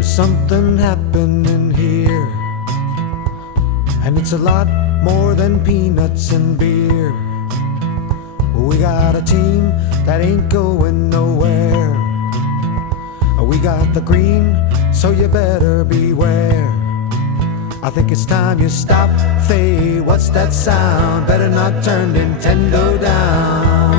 There's something happening here, and it's a lot more than peanuts and beer. We got a team that ain't going nowhere. We got the green, so you better beware. I think it's time you stop, Faye. What's that sound? Better not turn Nintendo down.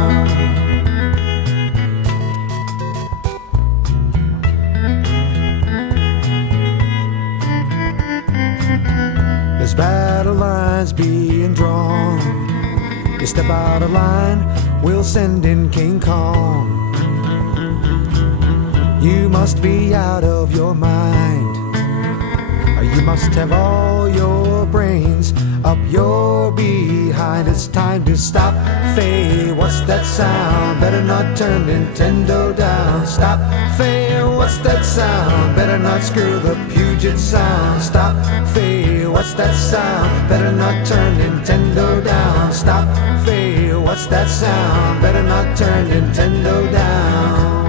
There's battle lines being drawn. You step out of line, we'll send in King Kong. You must be out of your mind. You must have all your brains up your behind. It's time to stop, Faye. What's that sound? Better not turn Nintendo down. Stop, Faye. What's that sound? Better not screw the Puget Sound. Stop, Faye. What's that sound? Better not turn Nintendo down. Stop, Faye. What's that sound? Better not turn Nintendo down.